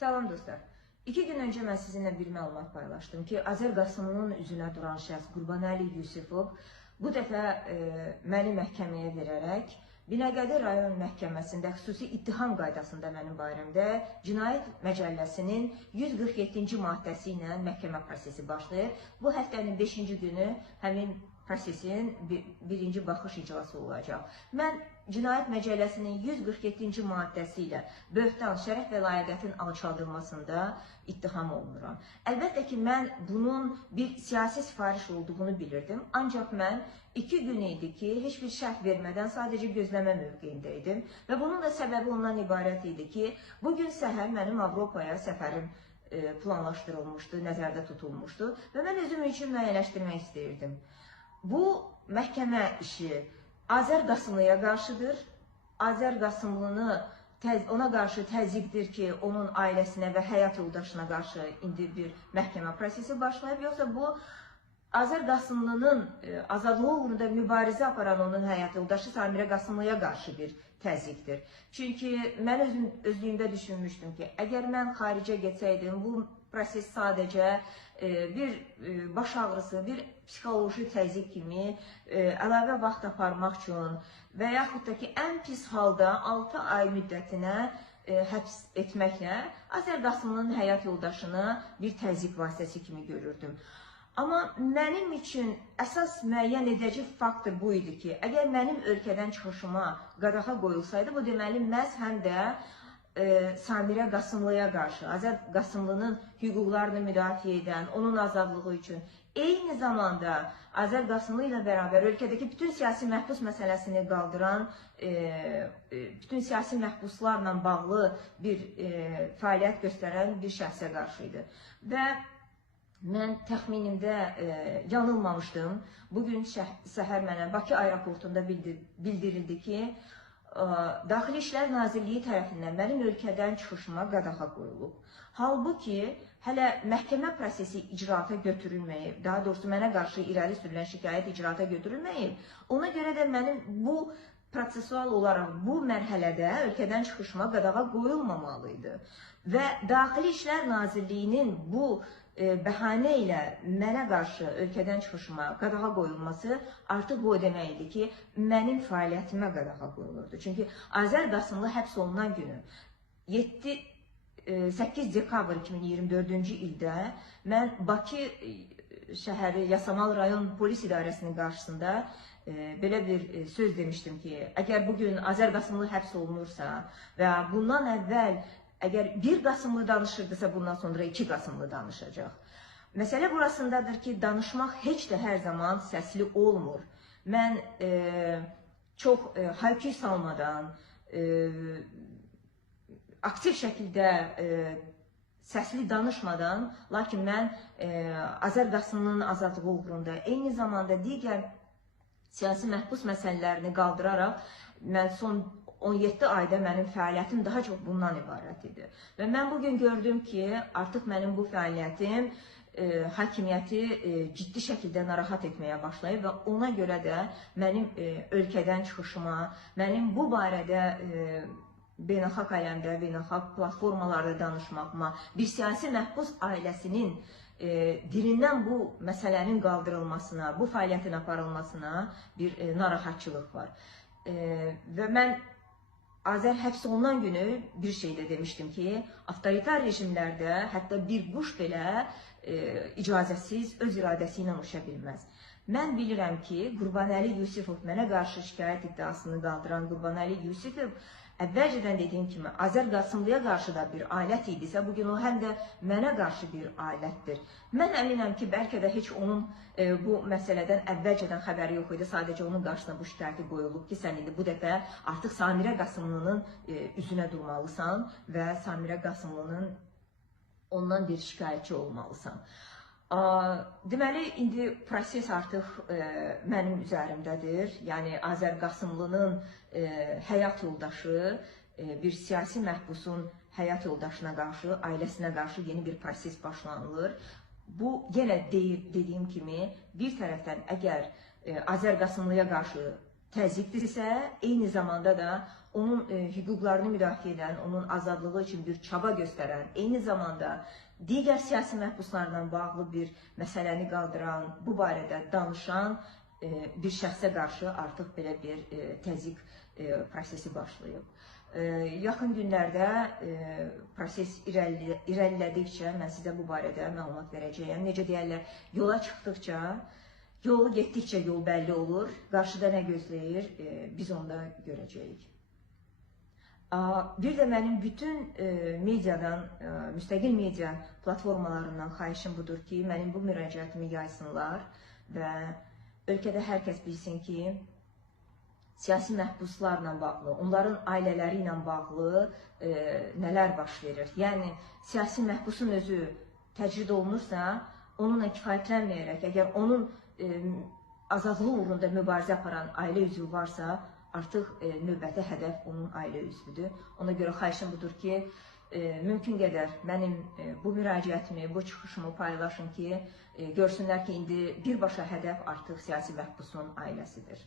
Salam dostlar. 2 gün önce mən sizinlə bir məlumat paylaşdım ki, Azər Qasımlının üzünə duran şəxs Qurbanəli Yusifov bu dəfə məni məhkəməyə verərək Binəqədi rayon məhkəməsində xüsusi ittiham qaydasında mənim barəmdə Cinayət Məcəlləsinin 147-ci maddəsi ilə məhkəmə prosesi başlayır. Bu həftənin 5-ci günü həmin prosesin birinci baxış iclası olacaq. Mən Cinayət Məcəlləsinin 147-ci maddəsi ilə böhtan, şərəf və layiqətin alçaldılmasında ittiham olunuram. Əlbəttə ki, mən bunun bir siyasi sifariş olduğunu bilirdim. Ancaq mən 2 gün idi ki, heç bir şərh vermədən sadəcə gözləmə mövqeyində idim. Və bunun da səbəbi ondan ibarət idi ki, bugün səhər mənim Avropaya səfərim planlaşdırılmışdı, nəzərdə tutulmuşdu və mən özüm üçün müəyyənləşdirmək istəyirdim. Bu məhkəmə işi Azər Qasımlıya qarşıdır. Azər Qasımlını ona qarşı təzyiqdir ki, onun ailəsinə və həyat yoldaşına qarşı indi bir məhkəmə prosesi başlayıb. Yoxsa bu Azər Qasımlının azadlığı uğrunda mübarizə aparan onun həyat yoldaşı Samirə Qasımlıya qarşı bir təzyiqdir. Çünki mən özlüyümdə düşünmüşdüm ki, əgər mən xaricə getsəydim, bu proses sadəcə bir baş ağrısı, bir psixoloji təzyiq kimi əlavə vaxt aparmaq üçün və yaxud da ki, ən pis halda 6 ay müddətinə həbs etməklə Azər Qasımlının həyat yoldaşını bir təzyiq vasitəsi kimi görürdüm. Amma mənim üçün əsas müəyyən edici faktor bu idi ki, əgər mənim ölkədən çıxışıma qadağa qoyulsaydı, bu deməli məhz həm də Samirə Qasımlıya qarşı, Azər Qasımlının hüquqlarını müdafiə edən, onun azadlığı üçün, eyni zamanda Azər Qasımlı ilə bərabər ölkədəki bütün siyasi məhbus məsələsini qaldıran, bütün siyasi məhbuslarla bağlı bir fəaliyyət göstərən bir şəxsə qarşı idi. Və mən təxminimdə yanılmamışdım. Bugün səhər mənə Bakı aeroportunda bildirildi ki, Daxili İşlər Nazirliyi tərəfindən mənim ölkədən çıxışıma qadağa qoyulub. Halbuki, hələ məhkəmə prosesi icraata götürülməyib, daha doğrusu mənə qarşı irəli sürülən şikayət icraata götürülməyib. Ona görə də mənim bu prosesual olaraq bu mərhələdə ölkədən çıxışıma qadağa qoyulmamalıydı. Və Daxili İşlər Nazirliyinin bu bəhanə ilə mənə qarşı ölkədən çıxışıma qadağa qoyulması artıq bu demək idi ki, mənim fəaliyyətimə qadağa qoyulurdu. Çünki Azər Qasımlı həbs olunan günü 8 dekabr 2024-cü ildə mən Bakı şəhəri Yasamal rayon polis idarəsinin qarşısında belə bir söz demişdim ki, əgər bugün Azər Qasımlı həbs olunursa və bundan əvvəl əgər 1 Qasımlı danışırdısa, bundan sonra 2 Qasımlı danışacaq. Məsələ burasındadır ki, danışmaq heç də hər zaman səsli olmur. Mən çox hayküy salmadan, aktiv şəkildə səsli danışmadan, lakin mən Azər Qasımlının azadlığı uğrunda, eyni zamanda digər siyasi məhbus məsələlərini qaldıraraq, mən son 17 ayda mənim fəaliyyətim daha çox bundan ibarət idi. Və mən bugün gördüm ki, artıq mənim bu fəaliyyətim hakimiyyəti ciddi şəkildə narahat etməyə başlayıb və ona görə də mənim ölkədən çıxışıma, mənim bu barədə beynəlxalq aləmdə, beynəlxalq platformalarda danışmağıma, bir siyasi məhbus ailəsinin dilindən bu məsələnin qaldırılmasına, bu fəaliyyətin aparılmasına bir narahatçılıq var. Və mən Azər həbs olunan günü bir şey də demişdim ki, avtoritar rejimlərdə hətta bir quş belə icazəsiz, öz iradəsi ilə uçuşa bilməz. Mən bilirəm ki, Qurbanəli Yusifov, mənə qarşı şikayət iddiasını qaldıran Qurbanəli Yusifov, əvvəlcədən dediyim kimi, Azər Qasımlıya qarşı da bir alət idisə, bugün o həm də mənə qarşı bir alətdir. Mən əminəm ki, bəlkə də heç onun bu məsələdən əvvəlcədən xəbəri yox idi, sadəcə onun qarşısına bu şikayəti qoyulub ki, sən indi bu dəfə artıq Samirə Qasımlının üzünə durmalısan və Samirə Qasımlının ondan bir şikayətçi olmalısan. Deməli, indi proses artıq mənim üzərimdədir. Yəni, Azər Qasımlının həyat yoldaşı, bir siyasi məhbusun həyat yoldaşına qarşı, ailəsinə qarşı yeni bir proses başlanılır. Bu, yenə dediyim kimi, bir tərəfdən əgər Azər Qasımlıya qarşı təzyiqdirsə, eyni zamanda da onun hüquqlarını müdafiə edən, onun azadlığı üçün bir çaba göstərən, eyni zamanda digər siyasi məhbuslarla bağlı bir məsələni qaldıran, bu barədə danışan bir şəxsə qarşı artıq belə bir təzyiq prosesi başlayıb. Yaxın günlərdə proses irəlilədikcə mən sizə bu barədə məlumat verəcəyəm. Necə deyərlər, yola çıxdıqca, yolu getdikcə yol bəlli olur. Qarşıda nə gözləyir, biz onda görəcəyik. Bir də mənim bütün mediadan, müstəqil media platformalarından xahişim budur ki, mənim bu müraciətimi yaysınlar və ölkədə hər kəs bilsin ki, siyasi məhbuslarla bağlı, onların ailələri ilə bağlı nələr baş verir. Yəni, siyasi məhbusun özü təcrid olunursa, onunla kifayətlənməyərək, əgər onun azadlığı uğrunda mübarizə aparan ailə üzvü varsa, artıq növbəti hədəf onun ailə üzvüdür. Ona görə xahişim budur ki, mümkün qədər mənim bu müraciətimi, bu çıxışımı paylaşın ki, görsünlər ki, indi birbaşa hədəf artıq siyasi məhbusun ailəsidir.